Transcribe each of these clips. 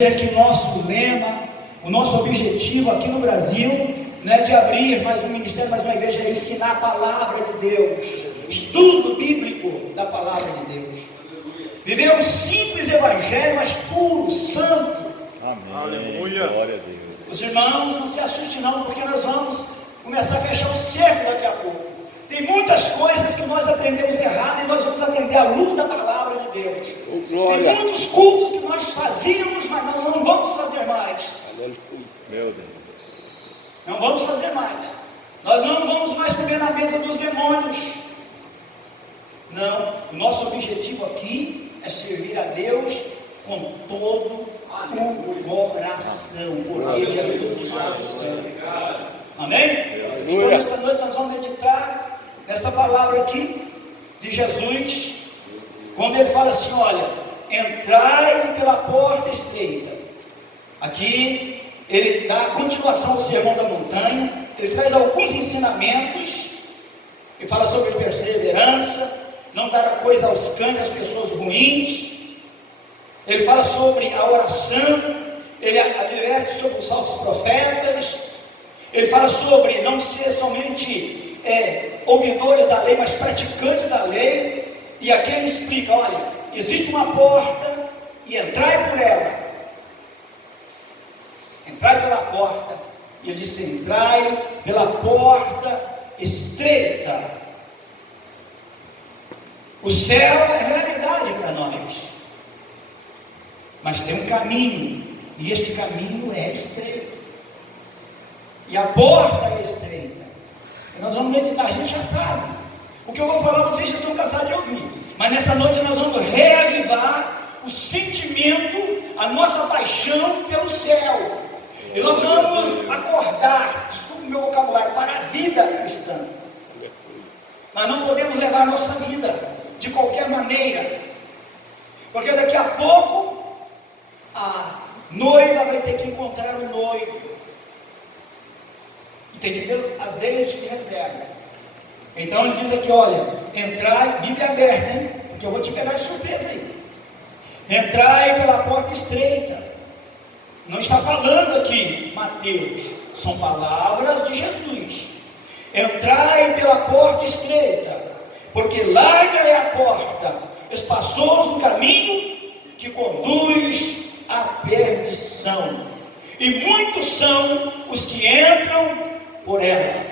É que nosso lema, o nosso objetivo aqui no Brasil não é de abrir mais um ministério, mais uma igreja, é ensinar a palavra de Deus, estudo bíblico da palavra de Deus, viver um simples evangelho, mas puro, santo. Amém. Aleluia. Glória a Deus. Os irmãos, não se assustem não, porque nós vamos começar a fechar o cerco daqui a pouco. Tem muitas coisas que nós aprendemos errado e nós vamos aprender à luz da palavra de Deus. Glória. Tem muitos cultos que nós fazíamos, mas nós não vamos fazer mais. Meu Deus. Não vamos fazer mais. Nós não vamos mais comer na mesa dos demônios. Não. O nosso objetivo aqui é servir a Deus com todo o coração, porque Jesus está aqui. Amém? Então, nesta noite nós vamos meditar nesta palavra aqui de Jesus, quando ele fala assim: olha, entrai pela porta estreita. Aqui ele dá a continuação do Sermão da Montanha, ele traz alguns ensinamentos, ele fala sobre perseverança, não dar a coisa aos cães, às pessoas ruins, ele fala sobre a oração, ele adverte sobre os falsos profetas, ele fala sobre não ser somente ouvidores da lei, mas praticantes da lei, e aqui ele explica: olha, existe uma porta e entrai por ela. Entrai pela porta, e ele disse: entrai pela porta estreita. O céu é realidade para nós, mas tem um caminho, e este caminho é estreito, e a porta é estreita. E nós vamos meditar, a gente já sabe. O que eu vou falar vocês já estão cansados de ouvir, mas nessa noite nós vamos reavivar o sentimento, a nossa paixão pelo céu. E nós vamos acordar, desculpe o meu vocabulário, para a vida cristã. Nós não podemos levar a nossa vida de qualquer maneira, porque daqui a pouco a noiva vai ter que encontrar o noivo, e tem que ter azeite de reserva. Então ele diz aqui: olha, entrai, Bíblia aberta, hein? Porque eu vou te pegar de surpresa aí. Entrai pela porta estreita. Não está falando aqui Mateus, são palavras de Jesus. Entrai pela porta estreita, porque larga é a porta, espaçoso o caminho que conduz à perdição, e muitos são os que entram por ela,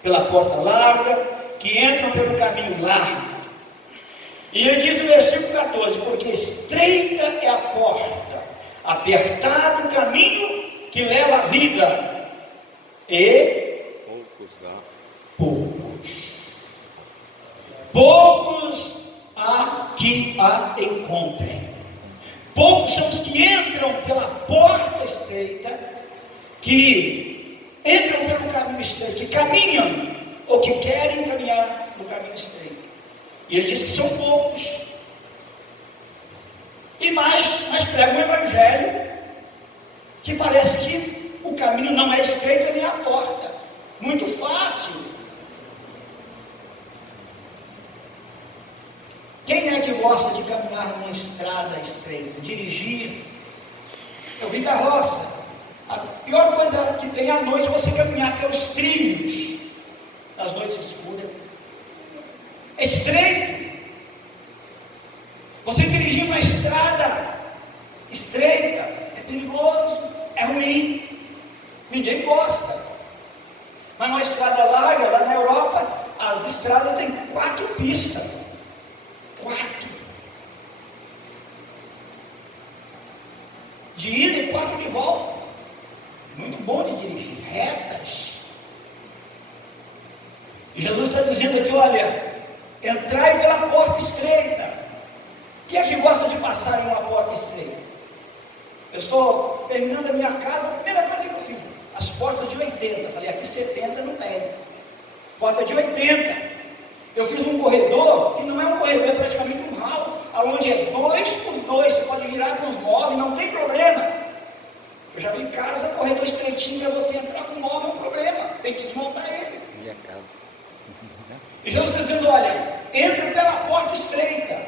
pela porta larga, que entram pelo caminho largo. E ele diz no versículo 14: porque estreita é a porta, apertado o caminho que leva à vida, e poucos há que a encontrem. Poucos são os que entram pela porta estreita, que entram pelo caminho estreito, que caminham, ou que querem caminhar no caminho estreito. E ele diz que são poucos. E mais pregam um evangelho que parece que o caminho não é estreito nem a porta, muito fácil. Quem é que gosta de caminhar numa estrada estreita, dirigir? Eu vim da roça. A pior coisa que tem à noite é você caminhar pelos trilhos das noites escuras. É estreito. Você dirigir uma estrada estreita é perigoso, é ruim, ninguém gosta. Mas uma estrada larga, lá na Europa, as estradas têm 4 pistas. 4 de ida e 4 de volta. Muito bom de dirigir, retas. E Jesus está dizendo aqui: olha, entrai pela porta estreita. Quem é que gosta de passar em uma porta estreita? Eu estou terminando a minha casa, a primeira coisa que eu fiz, as portas de 80. Falei, aqui 70 não tem. Porta de 80. Eu fiz um corredor, que não é um corredor, é praticamente um hall, onde é 2 por 2, você pode virar com os móveis, não tem problema. Eu já vi em casa, corredor estreitinho, para você entrar com o móvel é um problema, tem que desmontar ele. Minha casa. E Jesus está dizendo: olha, entra pela porta estreita.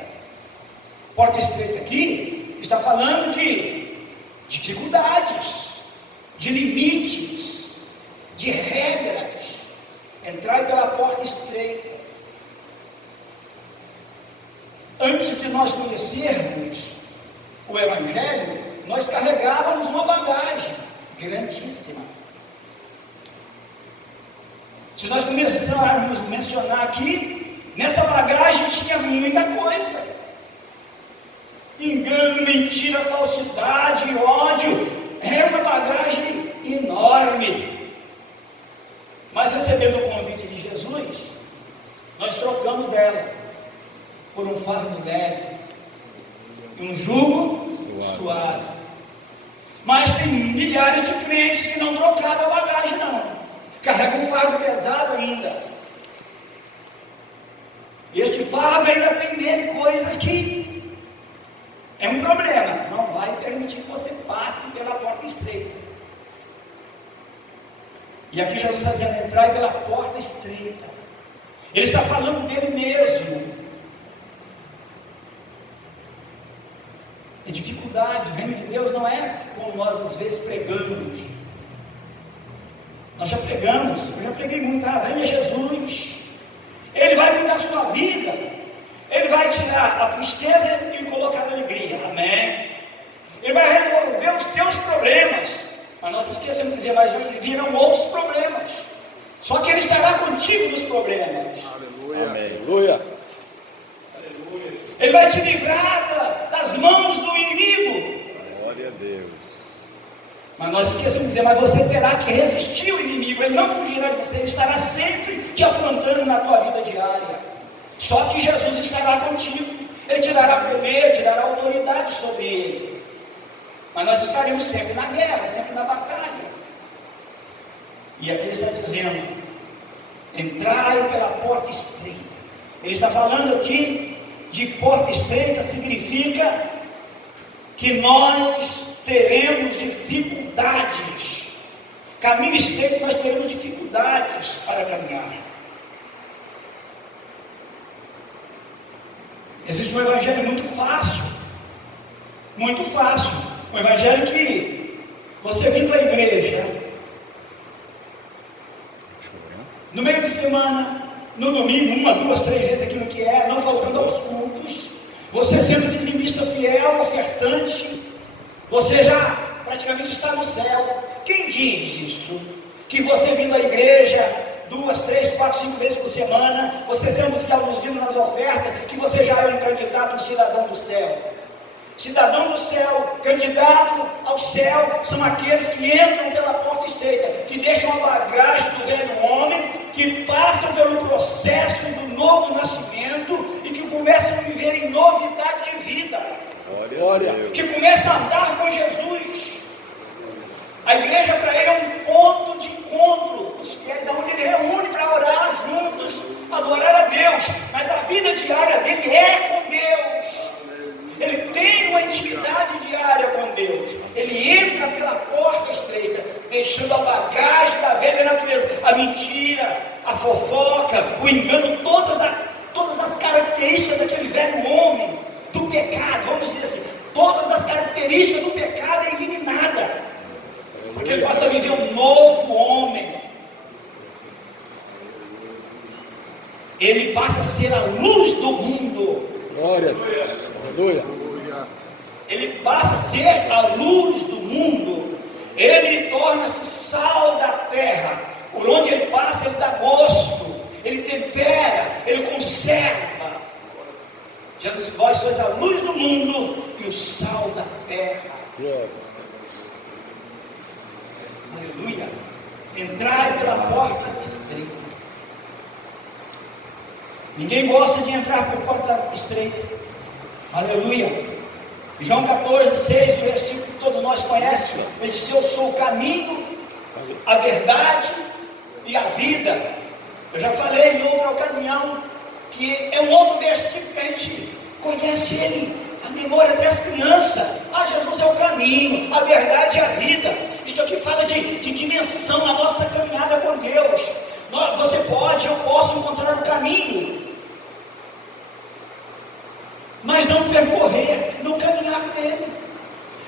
Porta estreita aqui está falando de dificuldades, de limites, de regras. Entrai pela porta estreita. Antes de nós conhecermos o Evangelho, nós carregávamos uma bagagem grandíssima. Se nós começarmos a mencionar aqui, nessa bagagem tinha muita coisa: engano, mentira, falsidade, ódio. É uma bagagem enorme. Mas recebendo o convite de Jesus, nós trocamos ela por um fardo leve e um jugo suave. Mas tem milhares de crentes que não trocaram a bagagem, não. Carregam um fardo pesado ainda. Este fardo ainda tem nele coisas que é um problema. Não vai permitir que você passe pela porta estreita. E aqui Jesus está dizendo: entrai pela porta estreita. Ele está falando dele mesmo. E dificuldades, o reino de Deus não é como nós às vezes pregamos. Nós já pregamos, eu já preguei muito: venha Jesus, Ele vai mudar a sua vida, Ele vai tirar a tristeza e colocar a alegria, amém? Ele vai resolver os teus problemas, mas nós esquecemos de dizer: mas virão outros problemas, só que Ele estará contigo nos problemas. Aleluia. Aleluia. Ele vai te livrar das mãos do inimigo. Glória a Deus. Mas nós esquecemos de dizer: mas você terá que resistir ao inimigo. Ele não fugirá de você, ele estará sempre te afrontando na tua vida diária. Só que Jesus estará contigo. Ele te dará poder, te dará autoridade sobre ele. Mas nós estaremos sempre na guerra, sempre na batalha. E aqui ele está dizendo: entrai pela porta estreita. Ele está falando aqui de porta estreita, significa que nós teremos dificuldades. Caminho estreito, nós teremos dificuldades para caminhar. Existe um evangelho muito fácil, um evangelho que você vindo à igreja no meio de semana, no domingo, 1, 2, 3 vezes aquilo que é, não faltando aos cultos, você sendo dizimista fiel, ofertante, você já praticamente está no céu. Quem diz isso? Que você vindo à igreja 2, 3, 4, 5 vezes por semana, você sendo fiel nos dízimos, nas ofertas, que você já é um candidato, um cidadão do céu. Cidadão do céu, candidato ao céu, são aqueles que entram pela porta estreita, que deixam a bagagem do velho homem, que passam pelo processo do novo nascimento e que começam a viver em novidade de vida. Glória. Que começam a andar com Jesus. A igreja para ele é um ponto de encontro dos fiéis, onde ele reúne para orar juntos, adorar a Deus, mas a vida diária dele é com Deus. Ele tem uma intimidade diária com Deus. Ele entra pela porta estreita, deixando a bagagem da velha natureza, a mentira, a fofoca, o engano, todas as características daquele velho homem, do pecado, vamos dizer assim, todas as características do pecado é eliminada, porque ele passa a viver um novo homem. Ele passa a ser a luz do mundo. Glória a Deus. Aleluia. Ele passa a ser a luz do mundo. Ele torna-se sal da terra. Por onde ele passa, ele dá gosto, ele tempera, ele conserva. Jesus, vós sois a luz do mundo e o sal da terra. Aleluia. Entrai pela porta estreita. Ninguém gosta de entrar por porta estreita. Aleluia. João 14, 6, o versículo que todos nós conhecemos. Ele disse: eu sou o caminho, a verdade e a vida. Eu já falei em outra ocasião que é um outro versículo que a gente conhece ele, a memória até as crianças. Jesus é o caminho, a verdade e a vida. Isto aqui fala de dimensão, a nossa caminhada com Deus. Você pode, eu posso encontrar o caminho, mas não percorrer, não caminhar com ele.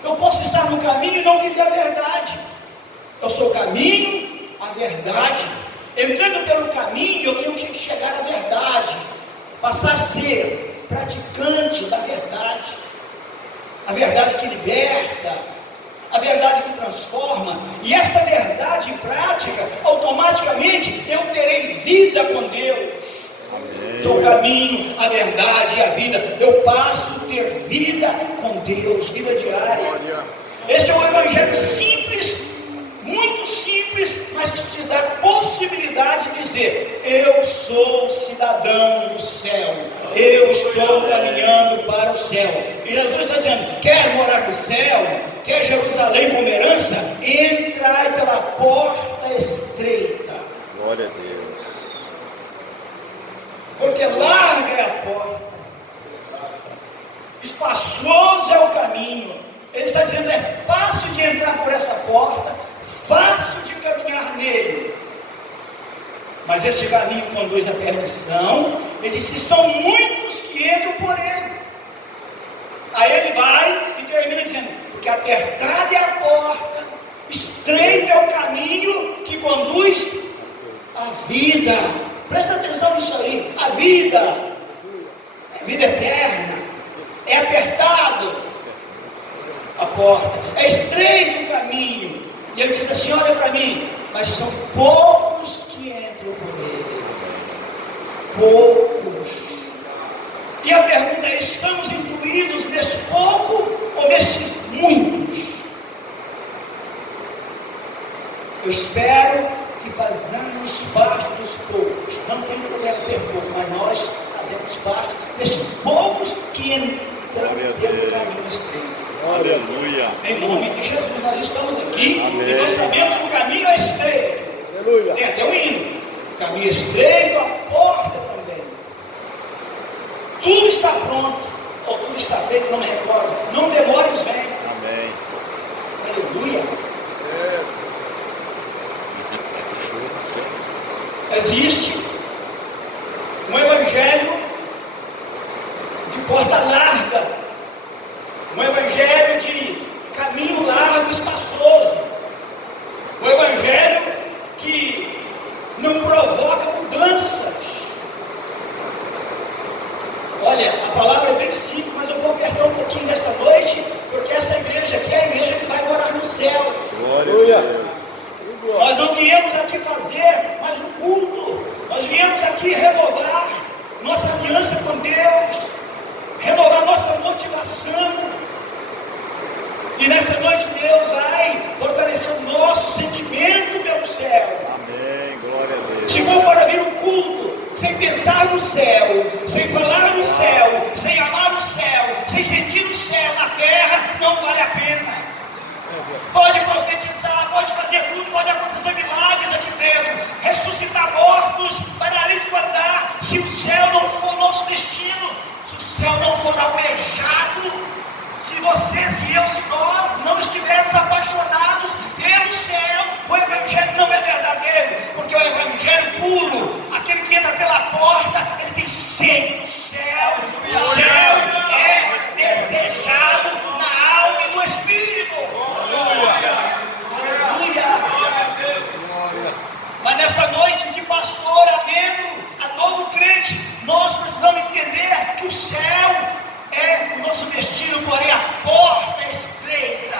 Eu posso estar no caminho e não vive a verdade. Eu sou o caminho, a verdade. Entrando pelo caminho, eu tenho que chegar à verdade, passar a ser praticante da verdade. A verdade que liberta, a verdade que transforma. E esta verdade prática, automaticamente eu terei vida com Deus. Amém. Sou o caminho, a verdade e a vida. Eu passo a ter vida com Deus, vida diária. Este é um evangelho simples, muito simples, mas que te dá a possibilidade de dizer: eu sou cidadão do céu, eu estou caminhando para o céu. E Jesus está dizendo: quer morar no céu, quer Jerusalém como herança, entrai pela porta estreita. Glória a Deus. Porque larga é a porta, espaçoso é o caminho. Ele está dizendo: é fácil de entrar por essa porta, fácil de caminhar nele, mas este caminho conduz à perdição. Ele disse: são muitos que entram por ele. Aí ele vai e termina dizendo: porque apertada é a porta, estreito é o caminho que conduz à vida. Presta atenção nisso aí. A vida eterna, é apertado a porta, é estreito o caminho. E ele diz assim: olha para mim, mas são poucos que entram por ele. Poucos. E a pergunta é: estamos incluídos neste pouco ou nestes muitos? Eu espero que fazemos parte dos poucos. Não tem problema ser pouco, mas nós fazemos parte destes poucos que entram pelo caminho estreito. Aleluia. Em nome de Jesus, nós estamos aqui. Amém. E nós sabemos que o caminho é estreito. Aleluia. Tem até um hino: o caminho é estreito, a porta também. Tudo está pronto, ou tudo está feito, não me recordo. Não demores, vem. Amém. Aleluia. Existe um evangelho de porta larga, um evangelho de caminho largo, espaçoso, um evangelho que não provoca mudanças. Olha, a palavra é bem simples, mas eu vou apertar um pouquinho nesta noite, porque esta igreja aqui é a igreja que vai morar no céu. Glória a Deus. Nós não viemos aqui fazer mais um culto, nós viemos aqui renovar nossa aliança com Deus, renovar nossa motivação. E nesta noite Deus vai fortalecer o nosso sentimento pelo céu. Amém. Glória a Deus. Se for para vir um culto sem pensar no céu, sem falar no céu, sem amar o céu, sem sentir o céu na terra, não vale a pena. Pode profetizar, pode fazer tudo, pode acontecer milagres aqui dentro, ressuscitar mortos, paralítico andar. Se o céu não for nosso destino, se o céu não for almejado, se você, se eu, se nós não estivermos apaixonados pelo céu, o evangelho não é verdadeiro, porque o evangelho puro, aquele que entra pela porta, ele tem sede do céu. O céu é desejado na alma e no espírito. Aleluia. Mas nesta noite, de pastor a membro, a novo crente, nós precisamos entender que o céu é o nosso destino, porém a porta é estreita.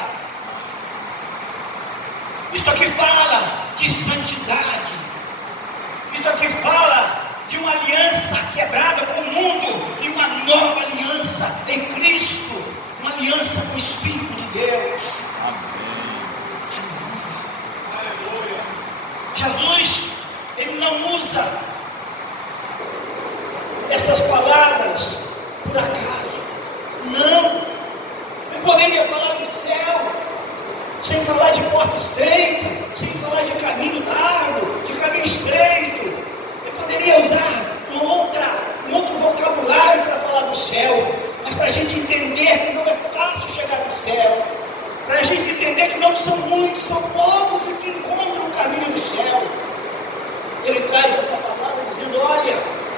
Isto aqui fala de santidade. Isto aqui fala de uma aliança quebrada com o mundo e uma nova aliança em Cristo, uma aliança com o Espírito de Deus. Jesus, ele não usa estas palavras por acaso. Não. Eu poderia falar do céu, sem falar de porta estreita, sem falar de caminho largo, de caminho estreito. Eu poderia usar um outro vocabulário para falar do céu, mas para a gente entender que não é fácil chegar no céu, para a gente entender que não são muitos, são poucos que encontram o caminho do céu. Ele traz essa palavra dizendo: olha,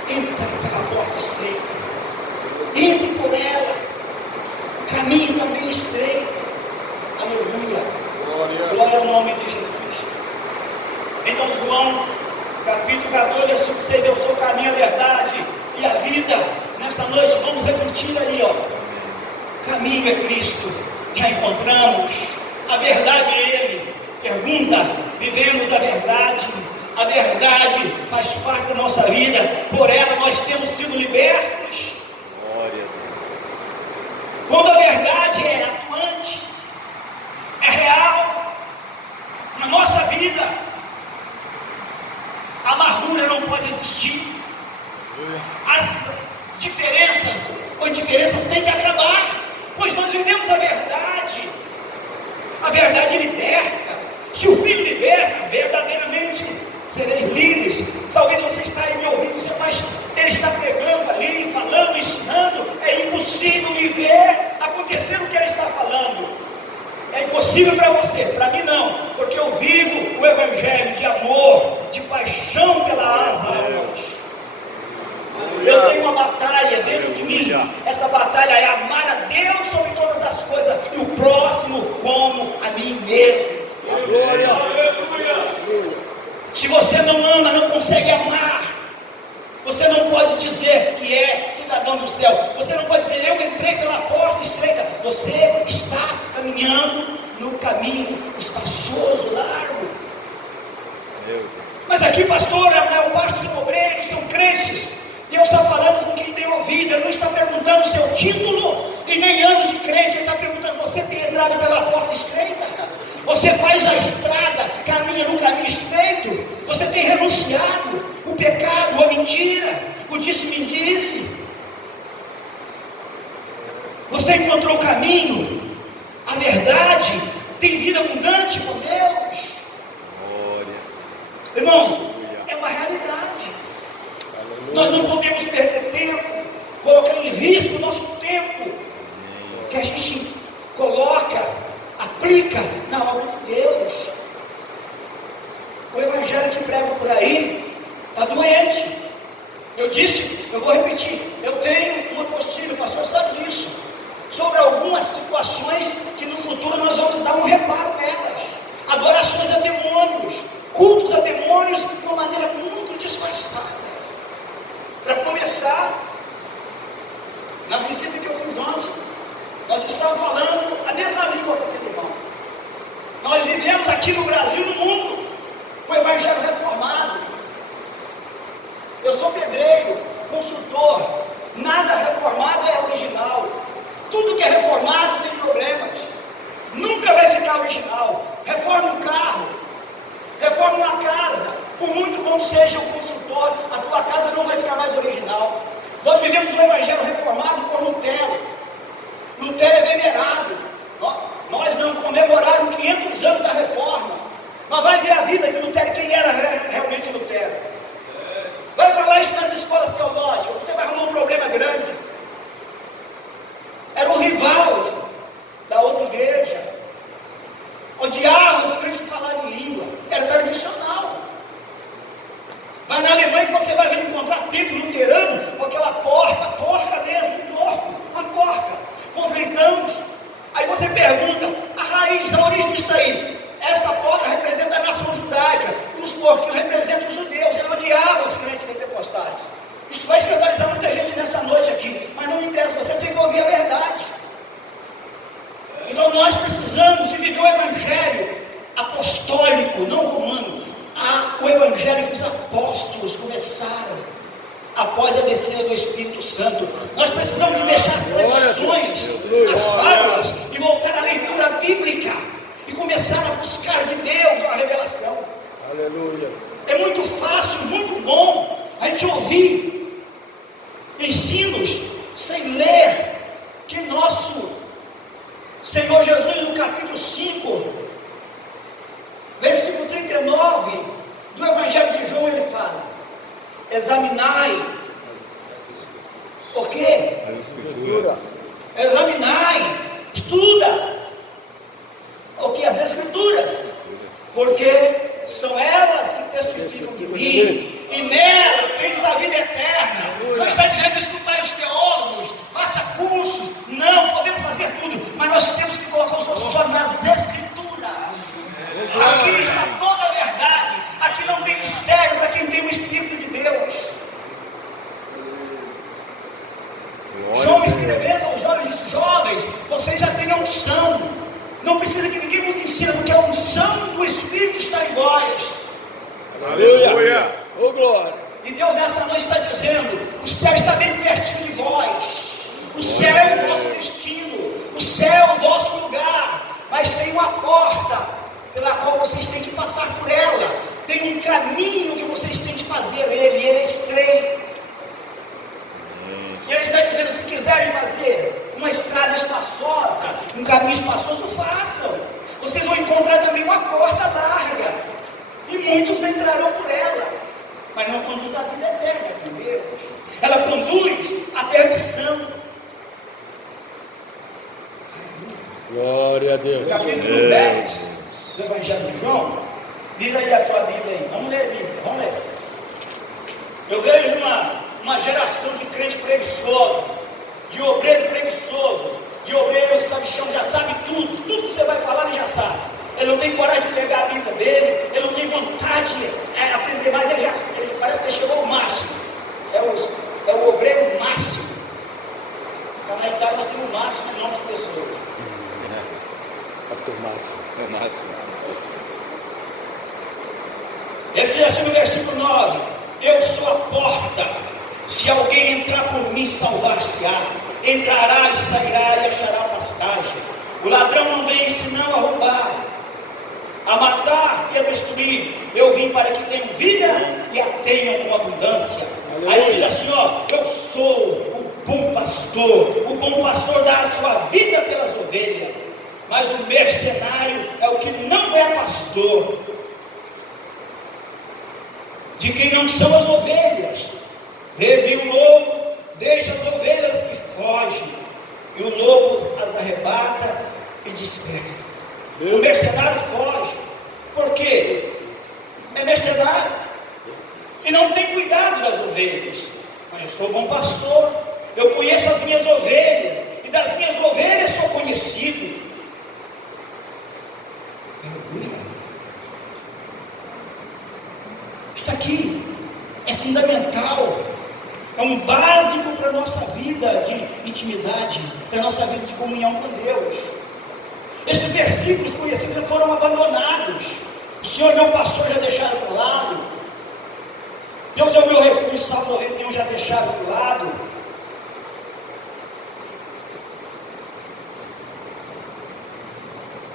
entra pela porta estreita, entre por ela, o caminho também é estreito. Aleluia. nome de Jesus. Então, João, capítulo 14, versículo 6, eu sou o caminho, a verdade e a vida. Nesta noite, vamos refletir aí, ó. Caminho é Cristo, já encontramos. A verdade é Ele. Pergunta, vivemos a verdade. A verdade faz parte da nossa vida. Por ela nós temos sido libertos. Glória a Deus. Quando a verdade é atuante, é real na nossa vida, a amargura não pode existir. As diferenças ou indiferenças têm que acabar, pois nós vivemos a verdade. A verdade liberta. Se o Filho liberta, verdadeiramente sereis livres. Talvez você está aí me ouvindo, mas ele está pregando ali, falando, ensinando. É impossível viver acontecer o que ele está falando. É impossível para você, para mim não, porque eu vivo o evangelho de amor, de paixão pelas almas. Eu tenho uma batalha dentro de mim. Esta batalha é amar a Deus sobre todas as coisas e o próximo como a mim mesmo. Se você não ama, não consegue amar, você não pode dizer que é cidadão do céu. Você não pode dizer, eu entrei pela porta estreita. Você está caminhando no caminho espaçoso, largo. Mas aqui, pastor, a maior parte são obreiros, são crentes. Deus está falando com quem tem ouvido. Ele não está perguntando o seu título e nem anos de crente. Ele está perguntando, você tem entrado pela porta estreita? Você faz a estrada, caminha no caminho estreito? Você tem renunciado o pecado, a mentira, o disse-me-disse? Você encontrou o caminho, a verdade, tem vida abundante com Deus? Irmãos, é uma realidade. Nós não podemos perder tempo, colocar em risco o nosso tempo, que a gente coloca, aplica na obra de Deus. O evangelho que prega por aí está doente. Eu disse, eu vou repetir, eu tenho uma apostila, o pastor sabe disso, sobre algumas situações que no futuro nós vamos dar um reparo nelas. Adorações a demônios, cultos a demônios de uma maneira muito disfarçada. Para começar, na visita que eu fiz ontem, nós estávamos falando a mesma língua com aquele irmão. Nós vivemos aqui no Brasil, no mundo, o evangelho reformado. Eu sou pedreiro, construtor, nada reformado é original. Tudo que é reformado tem problemas, nunca vai ficar original. Reforma um carro, reforma uma casa, por muito bom que seja o construtor, a tua casa não vai ficar mais original. Nós vivemos um evangelho reformado por Lutero. Lutero é venerado. Nós não comemoramos 500 anos da reforma, mas vai ver a vida de Lutero, quem era realmente Lutero. Vai falar isso nas escolas teológicas, você vai arrumar um problema grande. Era um rival da outra igreja, odiava os crentes que falavam em língua, era tradicional. Vai na Alemanha que você vai encontrar templo luterano com aquela porca mesmo, um porco, uma porca, conflitamos. Aí você pergunta, a raiz, a origem disso aí. Essa porca representa a nação judaica, e os porquinhos representam os judeus. Ele odiava os crentes pentecostais. Isso vai escandalizar muita gente nessa noite aqui, mas não me interessa, você tem que ouvir a verdade. Então nós precisamos de viver o evangelho apostólico, não romano, o evangelho que os apóstolos começaram após a descida do Espírito Santo. Nós precisamos de deixar as tradições, as fábulas e voltar à leitura bíblica e começar a buscar de Deus a revelação. Aleluia. É muito fácil, muito bom a gente ouvir ensinos sem ler, que nosso Senhor Jesus, no capítulo 5, versículo 39 do Evangelho de João, ele fala: examinai. O quê? As escrituras. Examinai, estuda o que? As escrituras, porque são elas que testificam de mim, e nela tens a vida eterna. Não está dizendo escutar os teólogos, faça cursos, não, podemos fazer tudo, mas nós temos que colocar os nossos olhos nas escrituras. Aleluia. Ô glória. E Deus nessa noite está dizendo: o céu está bem pertinho de vós, o céu é o vosso destino, o céu é o vosso lugar, mas tem uma porta pela qual vocês têm que passar por ela, tem um caminho que vocês têm que fazer ele é estreito. E ele está dizendo: se quiserem fazer uma estrada espaçosa, um caminho espaçoso, façam. Vocês vão encontrar também uma porta larga, e muitos entrarão por ela, mas não conduz à vida eterna com Deus, ela conduz à perdição. Glória a Deus. Capítulo 10 do Evangelho de João. Vira aí a tua Bíblia aí, vamos ler a Bíblia, vamos ler. Eu vejo uma geração de crente preguiçoso, de obreiro preguiçoso, de obreiro sabichão, já sabe tudo que você vai falar ele já sabe. Ele não tem coragem de pegar a Bíblia dele, ele não tem vontade de aprender mais, ele parece que chegou ao máximo. É o obreiro máximo. Na Itália nós temos o máximo em nome de pessoas. Pastor Márcio. É máximo. Ele diz assim no versículo 9: eu sou a porta, se alguém entrar por mim, salvar-se-á, entrará e sairá e achará pastagem. O ladrão não vem senão a roubar, a matar e a destruir. Eu vim para que tenham vida e a tenham com abundância. Aí ele diz assim: eu sou o bom pastor dá a sua vida pelas ovelhas, mas o mercenário é o que não é pastor, de quem não são as ovelhas. Vê o lobo, deixa as ovelhas e foge, e o lobo as arrebata e dispersa. O mercenário foge, porque é mercenário e não tem cuidado das ovelhas. Mas eu sou bom pastor, eu conheço as minhas ovelhas, e das minhas ovelhas sou conhecido. Aleluia. Isso aqui é fundamental, é um básico para a nossa vida de intimidade, para a nossa vida de comunhão com Deus. Esses versículos conhecidos foram abandonados. O Senhor, meu pastor, já deixaram para o lado. Deus é o meu refúgio, Salmo 91 já deixaram para o lado.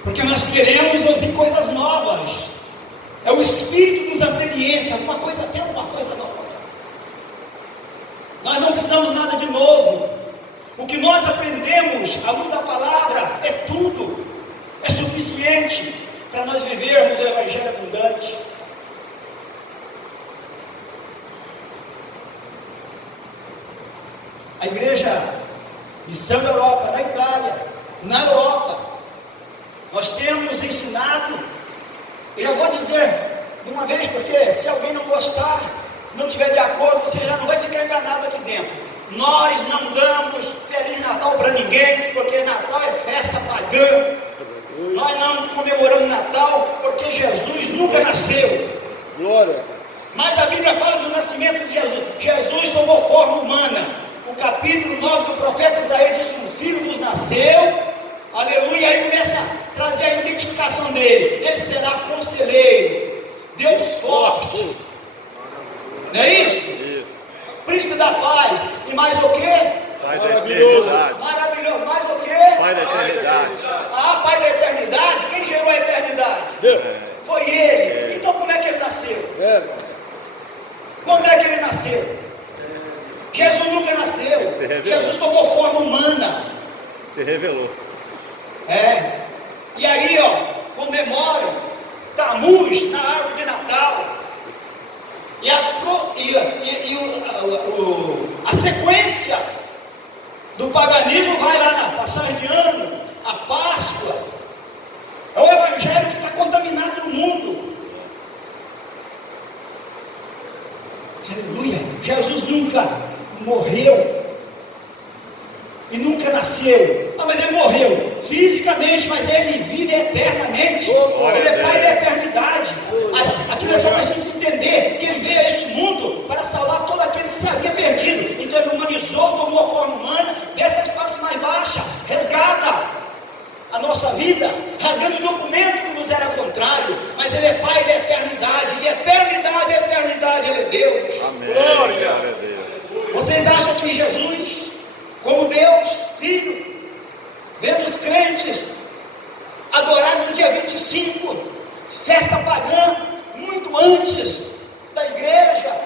Porque nós queremos ouvir coisas novas. É o espírito dos atenienses, alguma coisa nova. Nós não precisamos nada de novo. O que nós aprendemos à luz da palavra é tudo, é suficiente para nós vivermos o Evangelho abundante. A igreja Missão da Europa, na Itália, na Europa, nós temos ensinado, e já vou dizer de uma vez, porque se alguém não gostar, não estiver de acordo, você já não vai ficar enganado aqui dentro. Nós não damos Feliz Natal para ninguém, porque Natal é festa pagã. Nós não comemoramos Natal porque Jesus nunca nasceu. Glória. Mas a Bíblia fala do nascimento de Jesus. Jesus tomou forma humana. O capítulo 9 do profeta Isaías diz: um filho vos nasceu. Aleluia. Aí começa a trazer a identificação dele. Ele será conselheiro, Deus forte. Não é isso? Príncipe da paz. E mais o que? Pai da eternidade. Maravilhoso. Mais o que? Pai da eternidade. Ah, Pai da eternidade. Quem gerou a eternidade? Deus. Foi ele. Então como é que ele nasceu? Quando é que ele nasceu? Jesus nunca nasceu. Jesus tomou forma humana. Se revelou. E aí, comemoram Tammuz na árvore de Natal. E a sequência do paganismo vai lá na passagem de ano, a Páscoa. É o Evangelho que está contaminado no mundo. Aleluia. Jesus nunca morreu e nunca nasceu. Mas ele morreu fisicamente, mas ele vive eternamente. Ele é Pai da eternidade. Aquilo é só para a gente entender que ele veio a este mundo para salvar todo aquele que se havia perdido. Então ele humanizou, tomou a forma humana, dessas partes mais baixas, resgata a nossa vida, rasgando o documento que nos era contrário. Mas ele é Pai da eternidade, e eternidade eternidade Ele é Deus. Amém. Glória a Deus. Vocês acham que Jesus, como Deus, Filho, vendo os crentes adorar no dia 25, festa pagã, muito antes da igreja,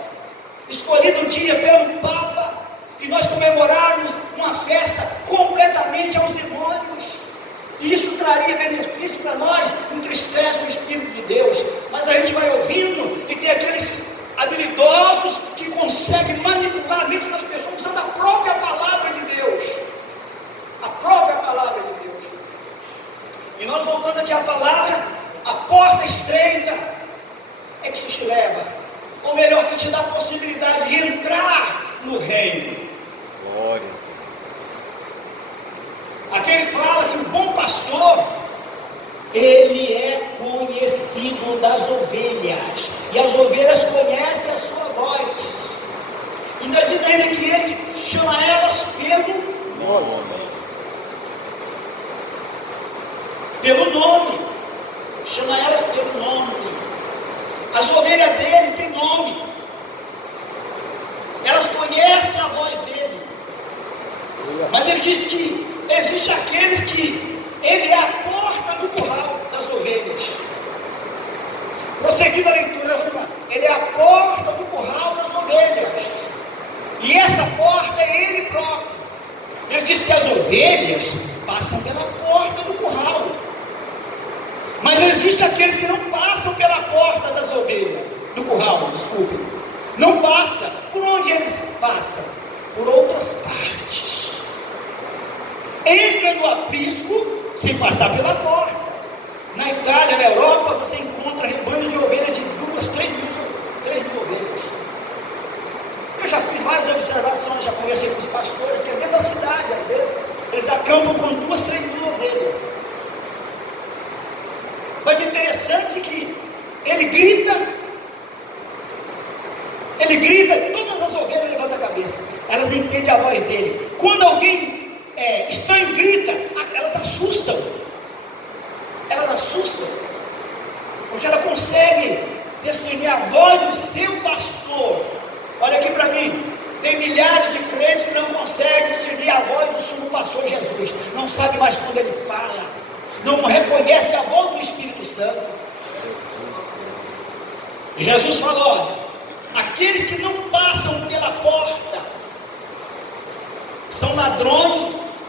escolhido o dia pelo Papa, e nós comemorarmos uma festa completamente aos demônios, e isso traria benefício para nós, entristece o Espírito de Deus, mas a gente vai ouvindo, e tem aqueles habilidosos que conseguem manipular a mente das pessoas usando a própria palavra de Deus, a própria palavra de Deus. E nós voltando aqui à palavra, a porta estreita é que te leva, ou melhor, que te dá a possibilidade de entrar no reino. Glória. Aqui ele fala que o bom pastor, ele é conhecido das ovelhas, e as ovelhas conhecem a sua voz. Ainda diz ainda que ele chama elas pelo nome, chama elas pelo nome. As ovelhas dele têm nome, elas conhecem a voz dele, mas ele diz que existe aqueles que ele é a porta do curral das ovelhas. Prosseguindo a leitura, vamos lá. Ele é a porta do curral das ovelhas, e essa porta é ele próprio. Ele diz que as ovelhas passam pela porta do curral, mas existem aqueles que não passam pela porta das ovelhas, do curral, desculpe, não passa. Por onde eles passam? Por outras partes. Entra no aprisco sem passar pela porta. Na Itália, na Europa, você encontra rebanhos de ovelhas de 3 mil ovelhas. Eu já fiz várias observações, já conversei com os pastores, porque dentro da cidade, às vezes, eles acampam com 3 mil ovelhas. Mas é interessante que ele grita, todas as ovelhas levantam a cabeça, elas entendem a voz dele. Quando alguém estranho grita, elas assustam, porque ela consegue discernir a voz do seu pastor. Olha aqui para mim, tem milhares de crentes que não conseguem discernir a voz do sumo pastor Jesus, não sabe mais quando ele fala, não reconhece a voz do Espírito Santo. E Jesus falou: olha, aqueles que não passam pela porta são ladrões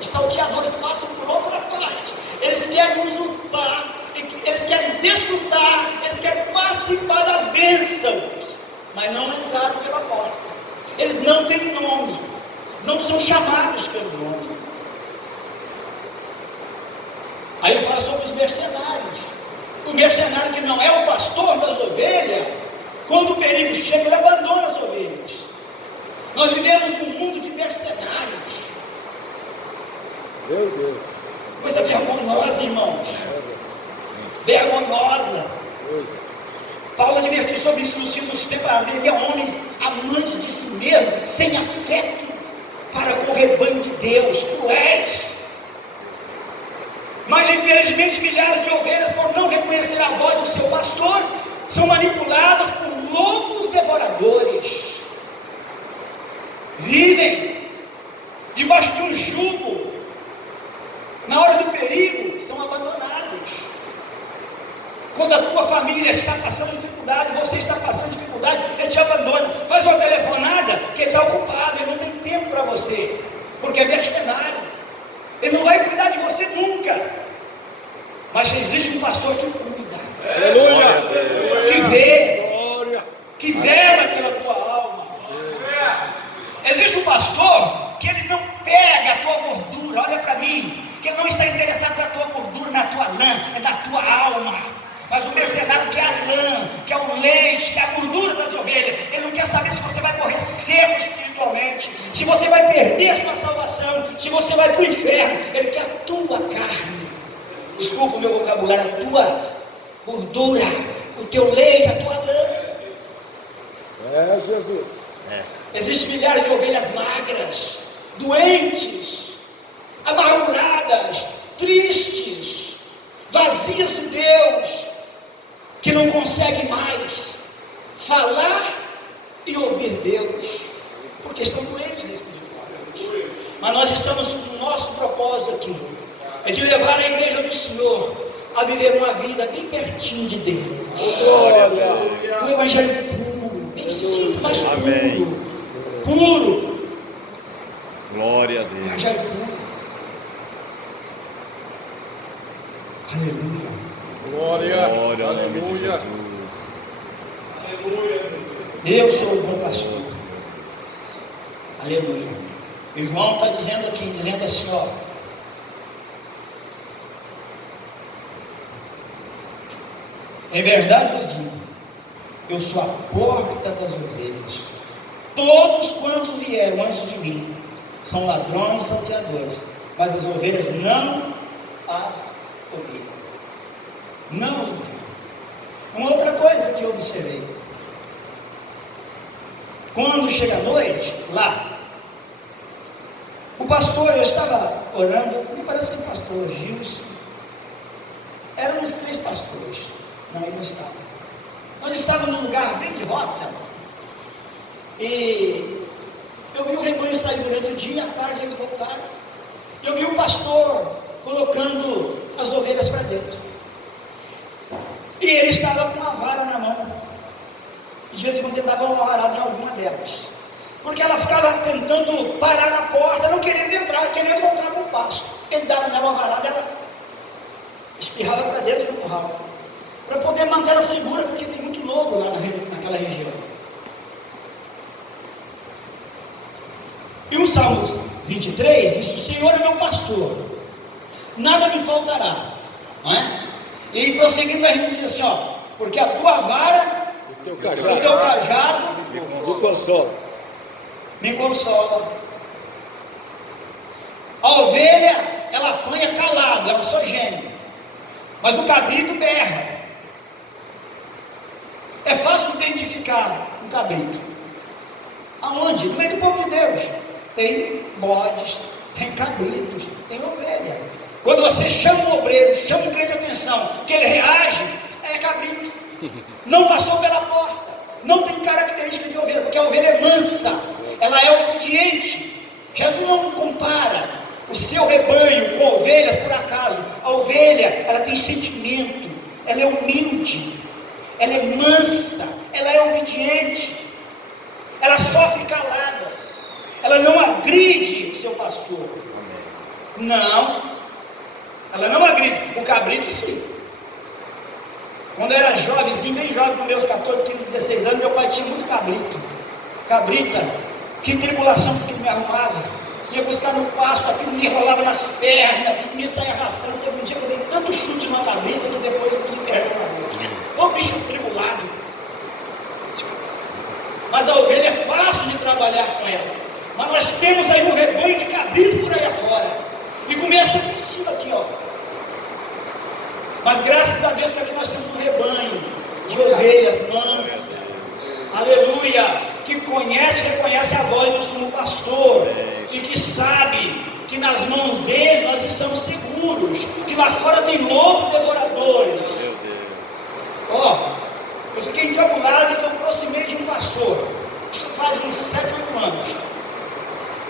e salteadores, passam por outra parte. Eles querem usurpar, eles querem desfrutar, eles querem participar das bênçãos, mas não entraram pela porta. Eles não têm nome, não são chamados pelo nome. Aí ele fala sobre os mercenários. O mercenário que não é o pastor das ovelhas, quando o perigo chega, ele abandona as ovelhas. Nós vivemos num mundo de mercenários. Meu Deus. Coisa vergonhosa, irmãos. Vergonhosa. Paulo advertiu sobre isso no sino dos tempos. Haveria homens amantes de si mesmo, sem afeto para com o rebanho de Deus, cruéis. Mas infelizmente milhares de ovelhas, por não reconhecer a voz do seu pastor, são manipuladas por lobos devoradores. Vivem debaixo de um jugo. Na hora do perigo, são abandonados. Quando a tua família está passando dificuldade, você está passando dificuldade, ele te abandona. Faz uma telefonada, que ele está ocupado, ele não tem tempo para você, porque é mercenário. Ele não vai cuidar de você nunca. Mas existe um pastor que cuida, que vê, que vela pela tua alma. Existe um pastor que ele não pega a tua gordura, olha para mim, que ele não está interessado na tua gordura, na tua lã, é na tua alma. Mas o mercenário quer a lã, quer o leite, quer a gordura das ovelhas. Ele não quer saber se você vai morrer seco espiritualmente, se você vai perder a sua salvação, se você vai para o inferno. Ele quer a tua carne, desculpa o meu vocabulário, a tua gordura, o teu leite, a tua lã. É Jesus. Existem milhares de ovelhas magras, doentes, amarguradas, tristes, vazias de Deus, que não conseguem mais falar e ouvir Deus, porque estão doentes espiritualmente. Mas nós estamos com o nosso propósito aqui, é de levar a igreja do Senhor a viver uma vida bem pertinho de Deus. Glória a Deus. Um evangelho puro, bem simples, mas Amém. puro. Glória a Um Deus. evangelho puro. Aleluia. Glória. Glória ao nome de Aleluia. Jesus. Eu sou o bom pastor. Aleluia. E João está dizendo aqui, dizendo assim, ó. Em verdade vos digo, eu sou a porta das ovelhas. Todos quantos vieram antes de mim são ladrões e salteadores, mas as ovelhas não as ouviram. Não as ouviram. Uma outra coisa que eu observei, quando chega a noite, lá, o pastor, eu estava orando, me parece que o pastor Gilson, eram uns 3 pastores, não, ele não estava. Nós estávamos num lugar bem de roça, e eu vi o rebanho sair durante o dia, à tarde eles voltaram, eu vi o pastor colocando as ovelhas para dentro, e ele estava com uma vara na mão, de vez em quando ele dava uma varada em alguma delas, porque ela ficava tentando parar na porta, não querendo entrar, querendo voltar para o pasto. Ele dava nela uma varada, ela espirrava para dentro do curral, para poder manter ela segura, porque tem muito lobo lá naquela região. E o Salmo 23 diz: o Senhor é meu pastor, nada me faltará, não é? E prosseguindo a gente diz assim, ó, porque a tua vara, O teu o teu cajado cajado do consolo. me consola. A ovelha, ela apanha calado, ela só geme, mas o cabrito berra. É fácil identificar um cabrito. Aonde? No meio do povo de Deus tem bodes, tem cabritos, tem ovelha. Quando você chama um obreiro, chama um crente de atenção, que ele reage, é cabrito. Não passou pela porta, não tem característica de ovelha, porque a ovelha é mansa, ela é obediente. Jesus não compara o seu rebanho com ovelhas por acaso. A ovelha, ela tem sentimento, ela é humilde, ela é mansa, ela é obediente, ela sofre calada, ela não agride o seu pastor. Não, ela não agride. O cabrito sim. Quando eu era jovenzinho, bem jovem, com meus 14, 15, 16 anos, meu pai tinha muito cabrito. Cabrita, que tribulação que ele me arrumava. Ia buscar no pasto, aquilo me enrolava nas pernas, me saia arrastando. Teve um dia que eu dei tanto chute numa cabrita que depois eu pedi perdão a Deus. Ô bicho tribulado. Mas a ovelha é fácil de trabalhar com ela. Mas nós temos aí um rebanho de cabrito por aí afora. E começa aqui em cima, aqui, ó. Mas graças a Deus que aqui nós temos um rebanho de ovelhas mansas, aleluia, que conhece e reconhece a voz do sumo pastor, e que sabe que nas mãos dele nós estamos seguros, que lá fora tem lobos devoradores. Meu Deus. Ó, eu fiquei encabulado e eu aproximei de um pastor, isso faz uns 7, 8 anos.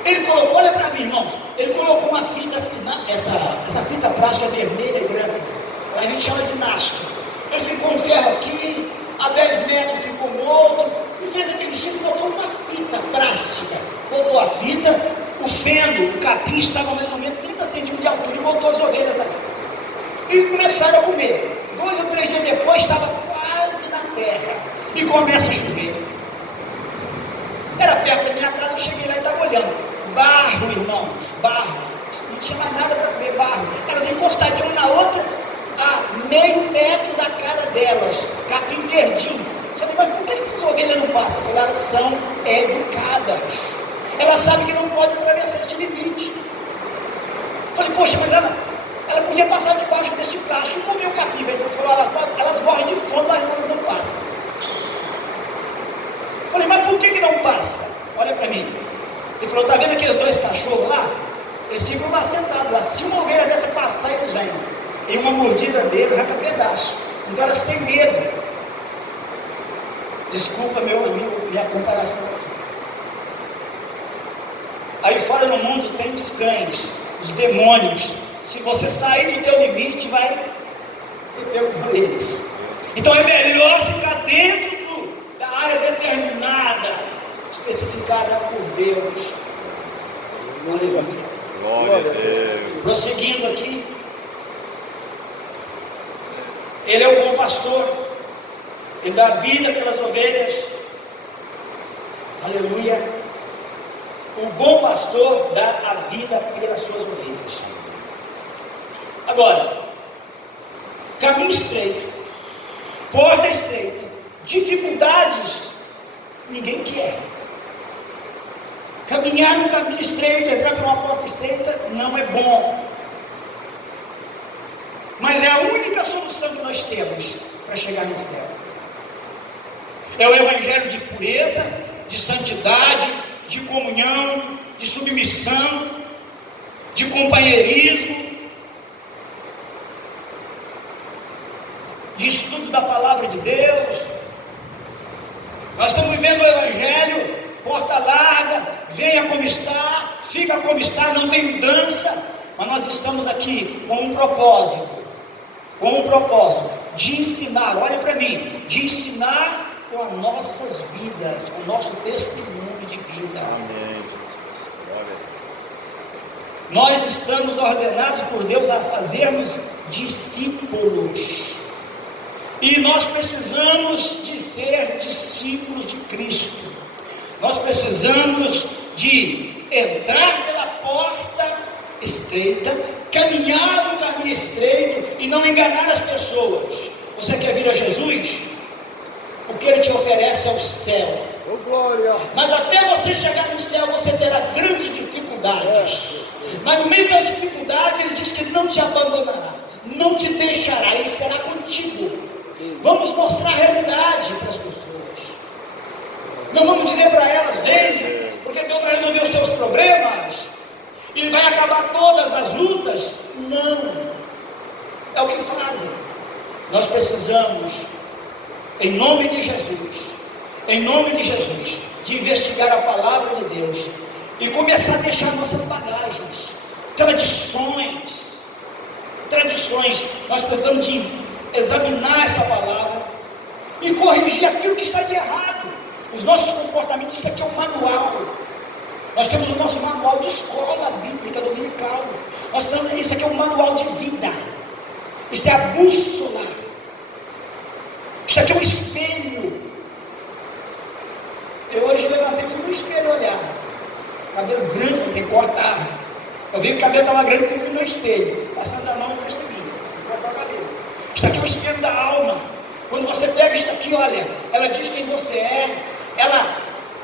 Ele colocou, olha para mim, irmãos, ele colocou uma fita, essa fita plástica vermelha e branca, a gente chama de nastro. Ele ficou um ferro aqui, a 10 metros ficou um outro, e fez aquele tipo, botou uma fita plástica, botou a fita, o feno, o capim estava mais ou menos 30 centímetros de altura, e botou as ovelhas ali, e começaram a comer. 2 ou 3 dias depois, estava quase na terra, e começa a chover. Era perto da minha casa, eu cheguei lá e estava olhando, barro, irmãos, barro, não tinha mais nada para comer, barro, elas encostadinhas uma na outra, a meio metro da cara delas, capim verdinho. Eu falei, mas por que essas ovelhas não passam? Eu falei, elas são educadas, elas sabem que não pode atravessar este limite. Eu falei, poxa, mas ela podia passar debaixo deste plástico e comer o capim verde. Ele falou, elas morrem de fome, mas elas não passam. Eu falei, mas por que não passa? Olha para mim. Ele falou, está vendo aqueles 2 cachorros lá? Eles ficam lá sentados lá, se uma ovelha dessa passar, eles vêm. E uma mordida dele arranca pedaço. Então elas têm medo. Desculpa minha comparação aqui. Aí fora no mundo tem os cães, os demônios. Se você sair do teu limite, vai ser pego por eles. Então é melhor ficar dentro da área determinada, especificada por Deus. Aleluia. Glória a Deus. Prosseguindo aqui. Ele é o bom pastor. Ele dá vida pelas ovelhas. Aleluia. O bom pastor dá a vida pelas suas ovelhas. Agora, caminho estreito, porta estreita, dificuldades, ninguém quer. Caminhar no caminho estreito, entrar por uma porta estreita, não é bom. Mas é a única solução que nós temos para chegar no céu. É o evangelho de pureza, de santidade, de comunhão, de submissão, de companheirismo, de estudo da palavra de Deus. Nós estamos vivendo o evangelho, porta larga, venha como está, fica como está, não tem mudança, mas nós estamos aqui com um propósito de ensinar, olha para mim, de ensinar com as nossas vidas, com o nosso testemunho de vida. Amém, Jesus. Glória a Deus. Nós estamos ordenados por Deus a fazermos discípulos, e nós precisamos de ser discípulos de Cristo. Nós precisamos de entrar pela porta estreita, caminhar no caminho estreito e não enganar as pessoas. Você quer vir a Jesus? O que Ele te oferece é o céu. Oh, glória. Mas até você chegar no céu, você terá grandes dificuldades. Mas no meio das dificuldades, Ele diz que Ele não te abandonará, não te deixará, Ele será contigo. Vamos mostrar a realidade para as pessoas. Não vamos dizer para elas, venha, porque Deus vai resolver os teus problemas e vai acabar todas as lutas. Não, é o que fazem. Nós precisamos, em nome de Jesus, de investigar a palavra de Deus e começar a deixar nossas bagagens, tradições. Nós precisamos de examinar esta palavra e corrigir aquilo que está de errado. Os nossos comportamentos, isso aqui é um manual. Nós temos o nosso manual de escola bíblica dominical. Isso aqui é um manual de vida. Isso é a bússola. Isso aqui é um espelho. Eu hoje levantei e fui no espelho olhar. Cabelo grande, tem que cortar. Eu vi que o cabelo estava grande porque eu fui no espelho. Passando a mão, eu percebi. Vou cortar o cabelo. Isso aqui é o espelho da alma. Quando você pega isso aqui, olha, ela diz quem você é, ela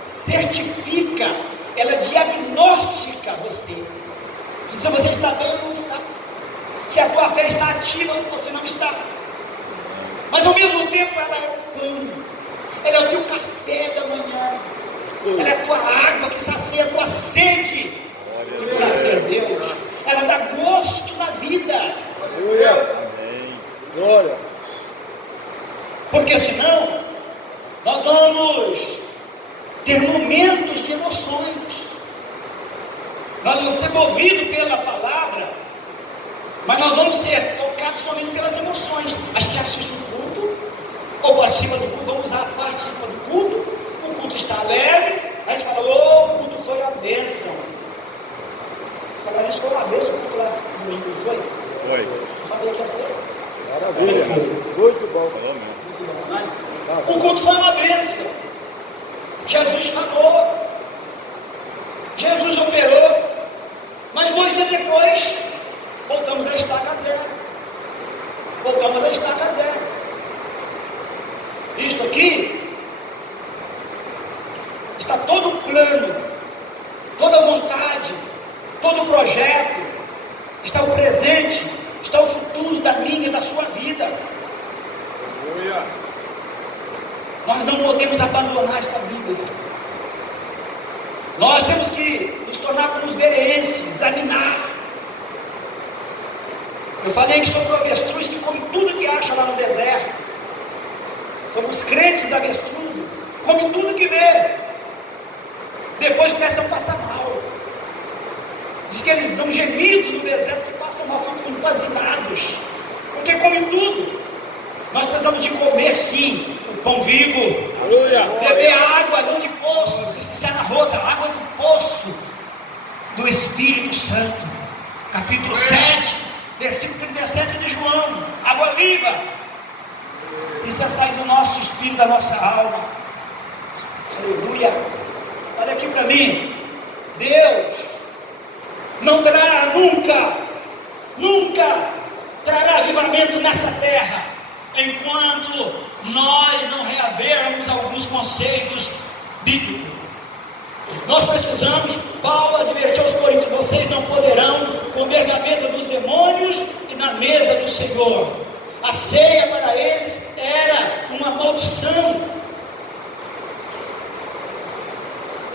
certifica, ela diagnostica você. Se você está bem ou não está. Se a tua fé está ativa ou você não está. Mas ao mesmo tempo ela é o pão, ela é o teu café da manhã, ela é a tua água que sacia a tua sede de conhecer Deus. Ela dá gosto na vida. Aleluia. Amém. Glória. Porque senão nós vamos ter momentos de emoções. Nós vamos ser movidos pela palavra, mas nós vamos ser tocados somente pelas emoções. A gente assiste o culto, ou participa do culto, vamos usar, participa do culto, o culto está alegre, a gente fala, o culto foi a bênção. Agora, isso foi uma bênção, o culto lá no domingo, não foi? Foi. Eu falei que ia ser. Maravilha. Muito bom. Falou mesmo. O culto foi uma bênção. Jesus falou, Jesus operou, mas 2 dias depois voltamos a estaca zero. Isto aqui está todo o plano, toda a vontade, todo o projeto, está o presente, está o futuro da minha e da sua vida. Aleluia. Nós não podemos abandonar esta Bíblia. Nós temos que nos tornar como os bereenses, examinar. Eu falei que sobre o avestruz que come tudo que acha lá no deserto. Como os crentes avestruzes. come tudo que vê, depois começam a passar mal. Diz que eles dão gemidos no deserto, que passam mal, ficam empazinados, porque comem tudo. Nós precisamos de comer sim, o pão vivo, Aleluia. beber água, não de poços, isso é na rota, água do poço do Espírito Santo, capítulo 7, versículo 37 de João, água viva, isso é sair do nosso espírito, da nossa alma. Aleluia. Olha aqui para mim, Deus não trará nunca trará avivamento nessa terra, enquanto nós não reavermos alguns conceitos bíblicos. Nós precisamos, Paulo advertiu aos coríntios: vocês não poderão comer na mesa dos demônios e na mesa do Senhor. A ceia para eles era uma maldição.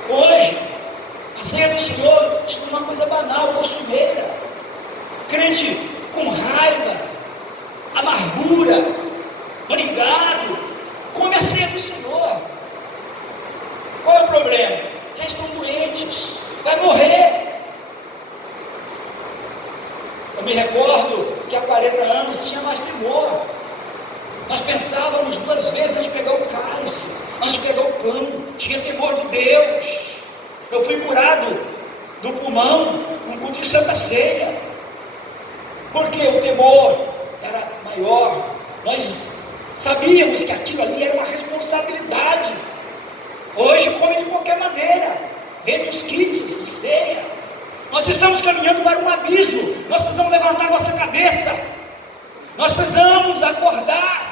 Hoje, a ceia do Senhor se tornou uma coisa banal, costumeira. Crente com raiva, amargura, manigado, come a ceia do Senhor. Qual é o problema? Já estão doentes, vai morrer. Eu me recordo que há 40 anos tinha mais temor. Nós pensávamos 2 vezes antes de pegar o cálice, antes de pegar o pão, tinha temor de Deus. Eu fui curado do pulmão num culto de Santa Ceia, porque o temor era maior. Nós sabíamos que aquilo ali era uma responsabilidade. Hoje come de qualquer maneira, vende os kits de ceia. Nós estamos caminhando para um abismo. Nós precisamos levantar nossa cabeça, nós precisamos acordar.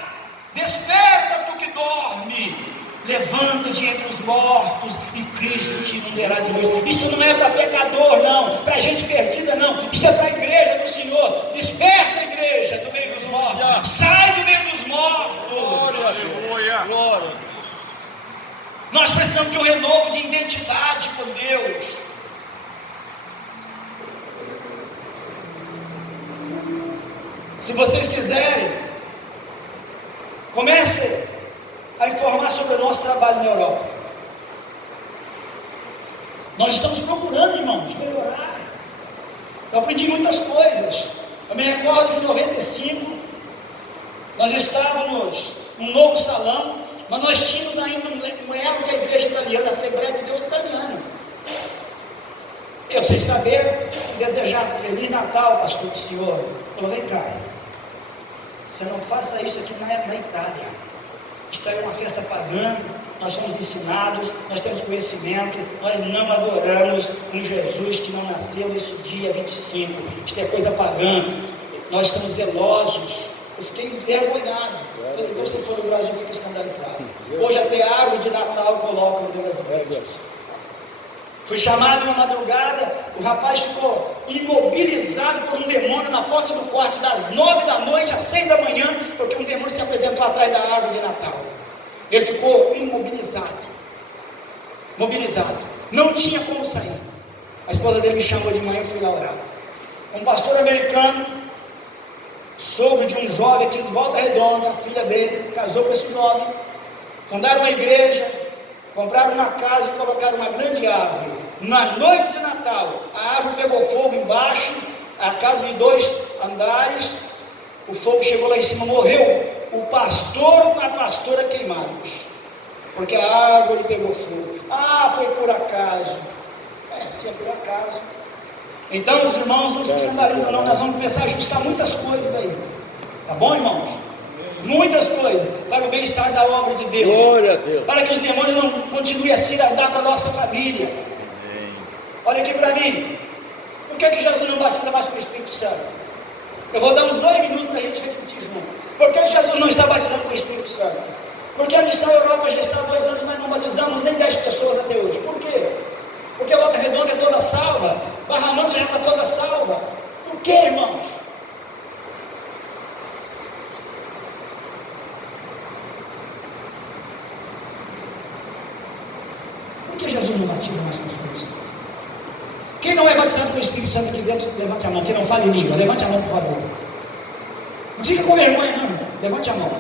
Desperta tu que dorme, levanta-te entre os mortos e Cristo te inundará de luz. Isso não é para pecador, não, para gente perdida, não. Isso é para a igreja do Senhor. Desperta, igreja do meio dos mortos, sai do meio dos mortos. Aleluia. Glória. Nós precisamos de um renovo de identidade com Deus. Se vocês quiserem, comece a informar sobre o nosso trabalho na Europa. Nós estamos procurando, irmãos, melhorar. Eu aprendi muitas coisas. Eu me recordo que em 95 nós estávamos num novo salão, mas nós tínhamos ainda um elo da igreja italiana, a Assembleia de Deus italiana. Eu, sem saber, desejar Feliz Natal, pastor do Senhor. Falou: vem cá, você não faça isso aqui na Itália. Isto é uma festa pagã. Nós somos ensinados, nós temos conhecimento, nós não adoramos um Jesus que não nasceu nesse dia 25. Isto é coisa pagã. Nós somos zelosos. Eu fiquei envergonhado. Falei: então, se for no Brasil, fica escandalizado. Hoje até árvore de Natal colocam dentro das igrejas. Fui chamado uma madrugada, o rapaz ficou imobilizado por um demônio na porta do quarto, das 9 da noite às 6 da manhã, porque um demônio se apresentou atrás da árvore de Natal. Ele ficou imobilizado, não tinha como sair. A esposa dele me chamou de manhã, eu fui lá orar. Um pastor americano, sogro de um jovem aqui de Volta Redonda, a filha dele casou com esse jovem, fundaram uma igreja, compraram uma casa e colocaram uma grande árvore. Na noite de Natal, a árvore pegou fogo embaixo, a casa de 2 andares, o fogo chegou lá em cima, morreu o pastor com a pastora queimados, porque a árvore pegou fogo. Ah, foi por acaso. Se é por acaso. Então, os irmãos, não se escandalizam não, nós vamos começar a ajustar muitas coisas aí. Tá bom, irmãos? Muitas coisas, para o bem-estar da obra de Deus. Glória a Deus. Para que os demônios não continuem a se andar com a nossa família. Olha aqui para mim. Por que Jesus não batiza mais com o Espírito Santo? Eu vou dar uns 2 minutos para a gente refletir junto. Por que Jesus não está batizando com o Espírito Santo? Porque a missão Europa já está há 2 anos, nós não batizamos nem 10 pessoas até hoje. Por quê? Porque a Volta Redonda é toda salva, Barra Mansa já está toda salva. Por quê, irmãos? Por que Jesus não batiza mais com o Espírito Santo? Quem não é batizado com o Espírito Santo aqui dentro, levante a mão. Quem não fala em língua, levante a mão, por favor. Não fica com vergonha, não, irmão. Levante a mão.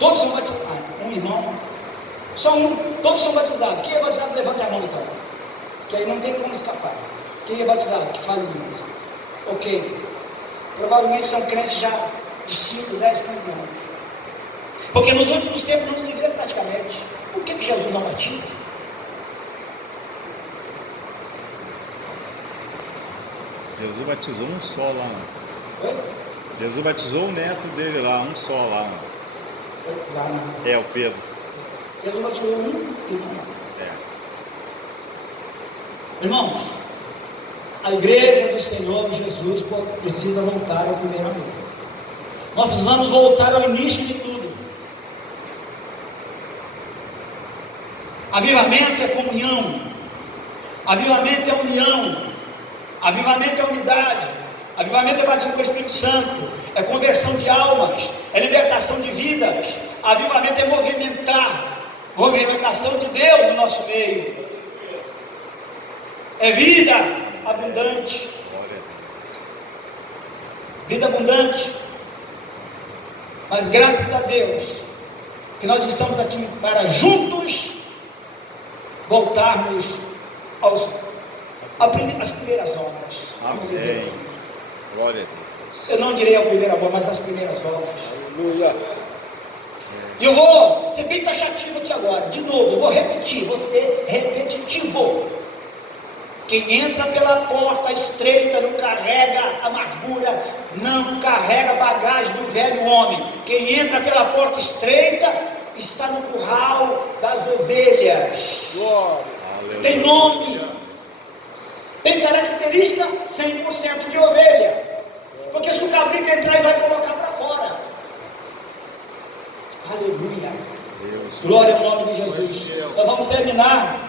Todos são batizados. Um irmão. Só um, todos são batizados. Quem é batizado, levante a mão então. Que aí não tem como escapar. Quem é batizado, que fala em línguas. Ok. Provavelmente são crentes já de 5, 10, 15 anos. Porque nos últimos tempos não se vê praticamente. Por que Jesus não batiza? Jesus batizou um só lá. Oi? Jesus batizou o neto dele lá, um só lá. Lá na... É, o Pedro. Jesus batizou um e um. É. Irmãos, a igreja do Senhor Jesus precisa voltar ao primeiro amor. Nós precisamos voltar ao início de tudo. Avivamento é comunhão. Avivamento é união. Avivamento é unidade. Avivamento é batismo com o Espírito Santo. É conversão de almas. É libertação de vidas. Avivamento é movimentar. Movimentação de Deus no nosso meio. É vida abundante. Vida abundante. Mas graças a Deus que nós estamos aqui para juntos voltarmos às primeiras obras. Vamos dizer assim. Glória a Deus. Eu não direi a primeira obra, mas as primeiras obras. Aleluia. E eu vou ser bem taxativo aqui agora. De novo, eu vou repetir. Você repetitivo. Quem entra pela porta estreita não carrega amargura, não carrega bagagem do velho homem. Quem entra pela porta estreita está no curral das ovelhas. Glória. Tem nome, tem característica 100% de ovelha. Porque se o cabrito entrar, ele vai colocar para fora. Aleluia. Deus. Glória ao nome de Jesus. Nós vamos terminar.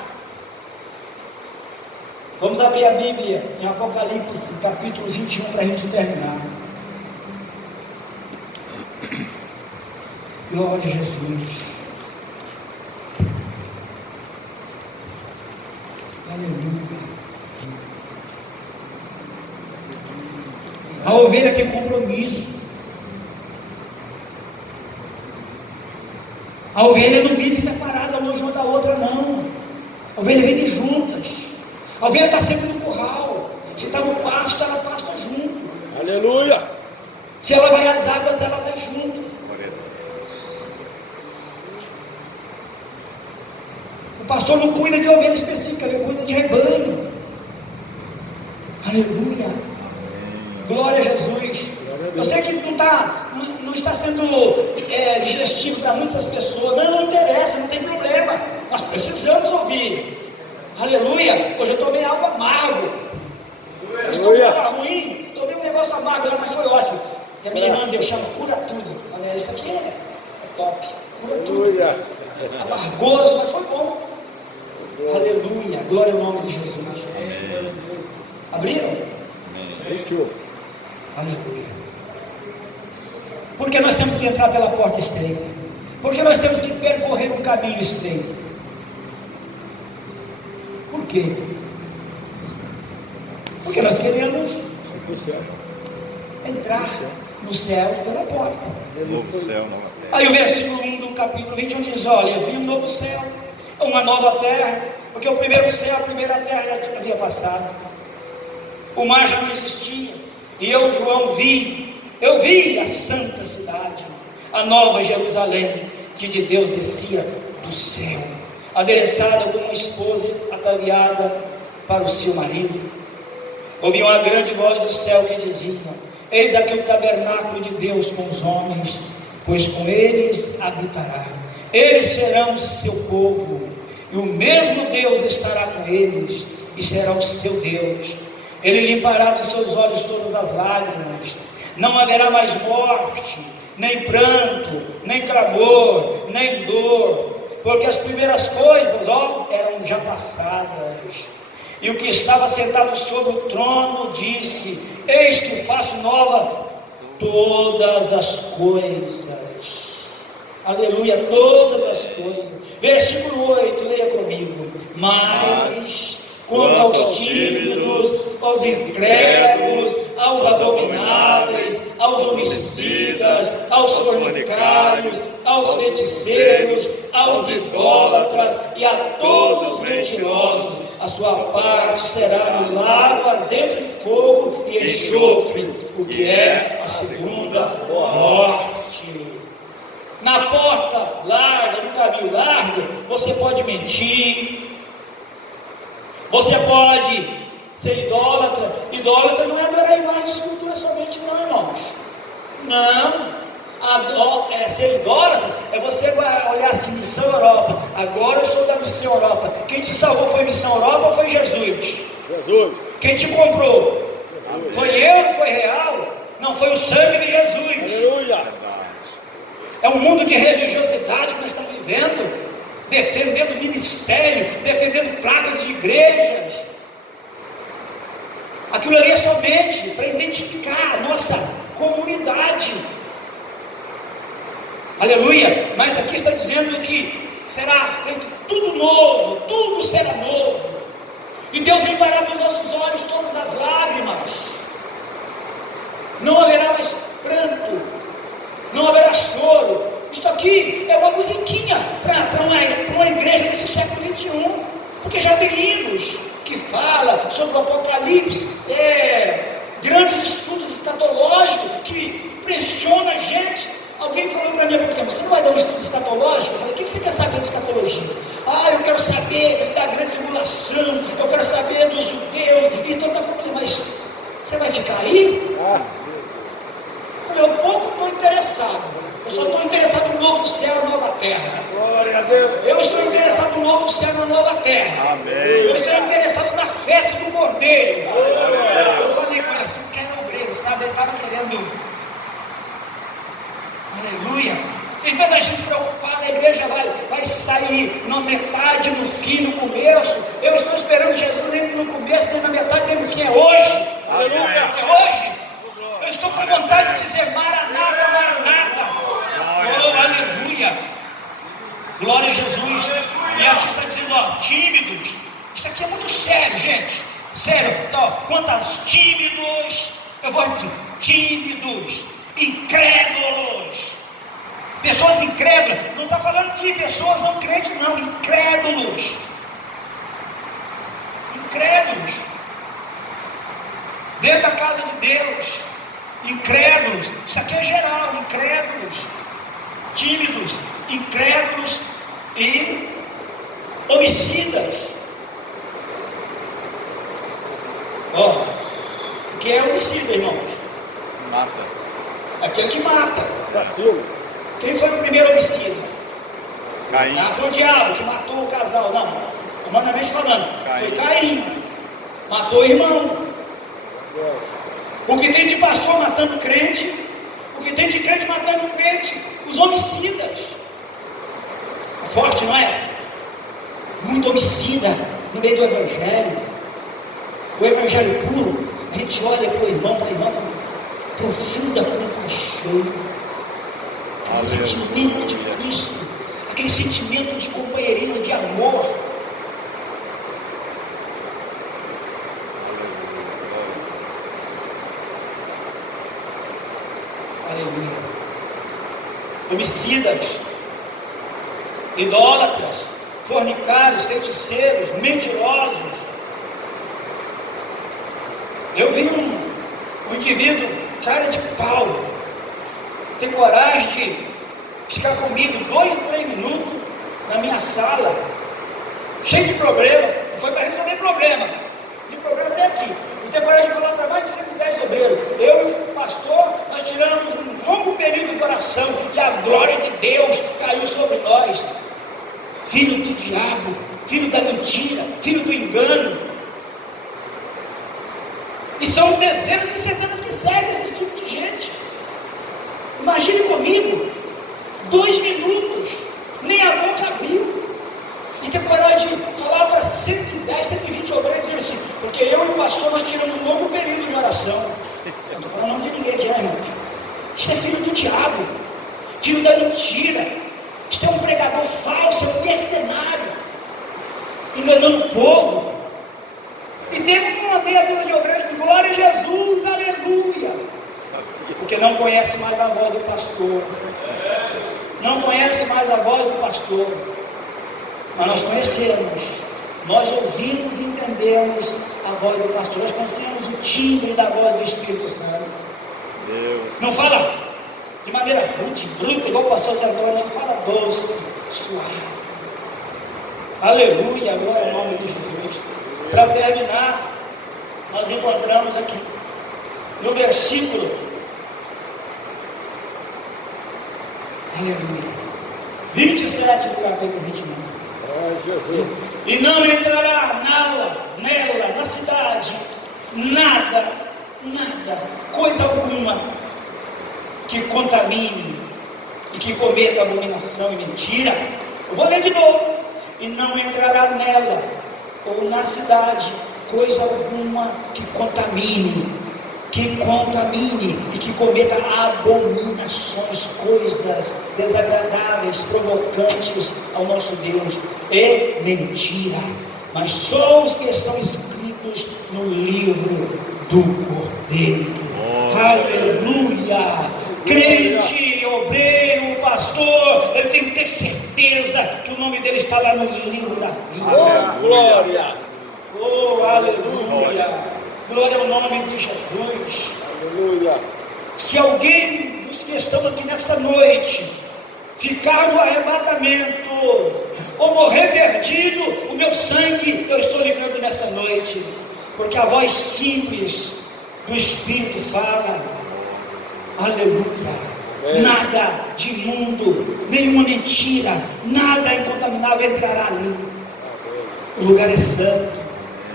Vamos abrir a Bíblia em Apocalipse, capítulo 21, para a gente terminar. Glória a Jesus. Aleluia. A ovelha tem compromisso. A ovelha não vive separada longe uma da outra, não. A ovelha vive juntas. A ovelha está sempre no curral. Se está no pasto, está no pasto junto. Aleluia. Se ela vai às águas, ela vai junto. Glória a Deus. O pastor não cuida de ovelha específica, ele cuida de rebanho. Aleluia. Glória a Jesus. Eu sei que não está sendo digestivo para muitas pessoas. Não interessa, não tem problema. Nós precisamos ouvir. Aleluia. Hoje eu tomei algo amargo. Eu estou ruim, tomei um negócio amargo lá, mas foi ótimo. E a minha irmã deu, chama cura tudo. Olha, isso aqui é top. Cura tudo. Aleluia. Amargoso, mas foi bom. Aleluia. Glória ao nome de Jesus. Abriram? Aleluia. Porque nós temos que entrar pela porta estreita. Porque nós temos que percorrer um caminho estreito. Por quê? Porque nós queremos entrar no céu pela porta. Novo céu, nova terra. Aí o versículo 1 do capítulo 21 diz: olha, vi um novo céu, uma nova terra, porque o primeiro céu, a primeira terra já havia passado, o mar já não existia, e eu, João, eu vi a santa cidade, a nova Jerusalém, que de Deus descia do céu, adereçada como uma esposa ataviada para o seu marido. Ouvi uma grande voz do céu que dizia: eis aqui o tabernáculo de Deus com os homens, pois com eles habitará, eles serão o seu povo, e o mesmo Deus estará com eles, e será o seu Deus. Ele limpará dos seus olhos todas as lágrimas, não haverá mais morte, nem pranto, nem clamor, nem dor, porque as primeiras coisas, eram já passadas. E o que estava sentado sobre o trono disse: eis que faço nova todas as coisas. Aleluia, todas as coisas. Versículo 8, leia comigo. Mas quanto aos tímidos, aos incrédulos, aos abomináveis, aos homicidas, homicidas, aos fornicários, aos feiticeiros, aos idólatras e a todos os mentirosos. A sua parte será no lago ardente de fogo e enxofre, o que é a segunda morte. Na porta larga, no caminho largo, você pode mentir, você pode ser idólatra. Idólatra não é adorar a imagem de escultura somente, não, irmãos. Não. Ser idólatra é você olhar assim, Missão Europa. Agora eu sou da Missão Europa. Quem te salvou foi Missão Europa ou foi Jesus? Jesus. Quem te comprou? Amém. Foi eu, foi real? Não, foi o sangue de Jesus. Aleluia. É um mundo de religiosidade que nós estamos vivendo, defendendo ministério, defendendo placas de igrejas. Aquilo ali é somente para identificar a nossa comunidade. Aleluia. Mas aqui está dizendo que será feito tudo novo, tudo será novo. E Deus limpará dos nossos olhos todas as lágrimas. Não haverá mais pranto, não haverá choro. Isso aqui é uma musiquinha para uma igreja desse século 21, porque já tem hinos que fala sobre o Apocalipse, grandes estudos escatológicos que pressionam a gente. Alguém falou para mim há pouco tempo: você não vai dar um estudo escatológico? Eu falei: o que você quer saber de escatologia? Eu quero saber da grande tribulação, eu quero saber dos judeus, então tá bom. Mas você vai ficar aí? Eu pouco estou interessado. Eu só estou interessado no novo céu e nova terra. Glória a Deus. Eu estou interessado no novo céu e na nova terra. Amém. Eu estou interessado na festa do Cordeiro. Eu falei com ele assim, que era obreiro, sabe? Ele estava querendo. Aleluia. Tem tanta gente preocupada, a igreja vai sair na metade, no fim, no começo. Eu estou esperando Jesus nem no começo, nem na metade, nem no fim. É hoje. Aleluia. É hoje. Eu estou com vontade de dizer Maranata, Maranata. Oh, aleluia. Glória a Jesus. E aqui está dizendo, tímidos. Isso aqui é muito sério, gente. Sério. Então, quanto aos tímidos, eu vou repetir: tímidos, incrédulos. Pessoas incrédulas. Não está falando de pessoas não crentes, não. Incrédulos. Incrédulos. Dentro da casa de Deus. Incrédulos. Isso aqui é geral. Incrédulos. Tímidos, incrédulos e homicidas. O que é homicida, irmãos? Mata. Aquele que mata. Assassino. Quem foi o primeiro homicida? Caim. Foi o diabo que matou o casal. Não, humanamente falando, Caim. foi Caim. Matou o irmão. O que tem de pastor matando crente, o que tem de crente matando crente, os homicidas. É forte, não é? Muito homicida no meio do evangelho. O evangelho puro, a gente olha para o irmão, para a irmã com profunda compaixão. Aquele sentimento de Cristo, aquele sentimento de companheirismo, de amor. Aleluia. Homicidas, idólatras, fornicários, feiticeiros, mentirosos. Eu vi um indivíduo, cara de pau, tem coragem de ficar comigo 2 ou 3 minutos na minha sala, cheio de problema. Foi para resolver problema. De problema até aqui. E tem coragem de falar para mais de 110 obreiros. Eu e o pastor, nós tiramos um longo período de oração e a glória de Deus caiu sobre nós. Filho do diabo, filho da mentira, filho do engano. E são dezenas e centenas que seguem esse tipo de gente. Imagine comigo, 2 minutos, nem a boca abriu. E tem coragem de falar para 110, 120 obreiros, dizer assim, porque eu e o pastor nós tiramos um longo período de oração. Não estou falando o nome de ninguém aqui, irmãos. Isso é filho do diabo, filho da mentira. Isso é um pregador falso, é um mercenário, enganando o povo. E teve uma meia dúzia de obreiros, glória a Jesus, aleluia. porque não conhece mais a voz do pastor. Não conhece mais a voz do pastor. Mas nós conhecemos, nós ouvimos e entendemos a voz do pastor. Nós conhecemos o timbre da voz do Espírito Santo. Deus. Não fala de maneira rude, bruta, igual o pastor Zé Antônio, não fala doce, suave. Aleluia, glória ao nome de Jesus. Para terminar, nós encontramos aqui no versículo, aleluia, 27 do capítulo 21. Ai, Jesus. E não entrará nela, na cidade, nada, coisa alguma que contamine e que cometa abominação e mentira. Eu vou ler de novo. E não entrará nela ou na cidade coisa alguma que contamine e que cometa abominações, coisas desagradáveis, provocantes ao nosso Deus, e mentira, mas só os que estão escritos no livro do Cordeiro. Aleluia! Crente, obreiro, pastor, ele tem que ter certeza que o nome dele está lá no livro da vida. Oh, glória. Oh, aleluia! Glória ao nome de Jesus. Aleluia. Se alguém dos que estão aqui nesta noite ficar no arrebatamento ou morrer perdido, o meu sangue eu estou livrando nesta noite, porque a voz simples do Espírito fala. Aleluia. Nada de imundo, nenhuma mentira, nada incontaminável entrará ali. O lugar é santo.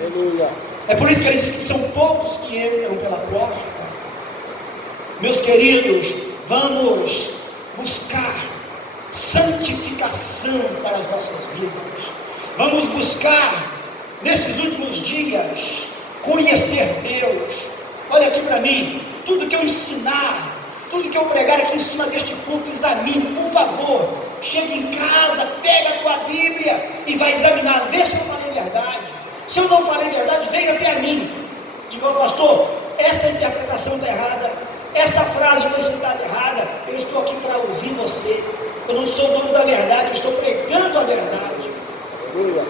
Aleluia. É por isso que ele diz que são poucos que entram pela porta. Meus queridos, vamos buscar santificação para as nossas vidas. Vamos buscar, nesses últimos dias, conhecer Deus. Olha aqui para mim, tudo que eu ensinar, tudo que eu pregar aqui em cima deste púlpito, examine, por favor. Chegue em casa, pega a tua Bíblia e vai examinar, vê se eu falei verdade. Se eu não falei verdade, venha até a mim. Diga, pastor, esta interpretação está errada, esta frase foi citada errada, eu estou aqui para ouvir você. Eu não sou dono da verdade, eu estou pregando a verdade. Aleluia.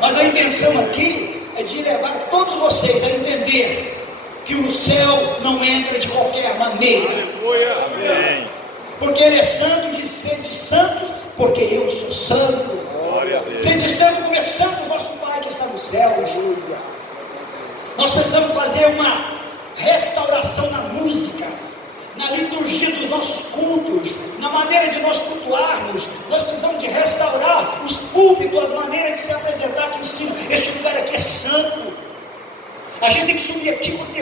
Mas a intenção aqui é de levar todos vocês a entender que o céu não entra de qualquer maneira. Aleluia. Amém. Porque ele é santo e de ser de santos, porque eu sou santo. Glória a Deus. Ser de santo porque é santo o nosso Pai que está nos céus. Nós precisamos fazer uma restauração na música, na liturgia dos nossos cultos, na maneira de nós cultuarmos. Nós precisamos de restaurar os púlpitos, as maneiras de se apresentar aqui em cima. Este lugar aqui é santo. A gente tem que subir aqui com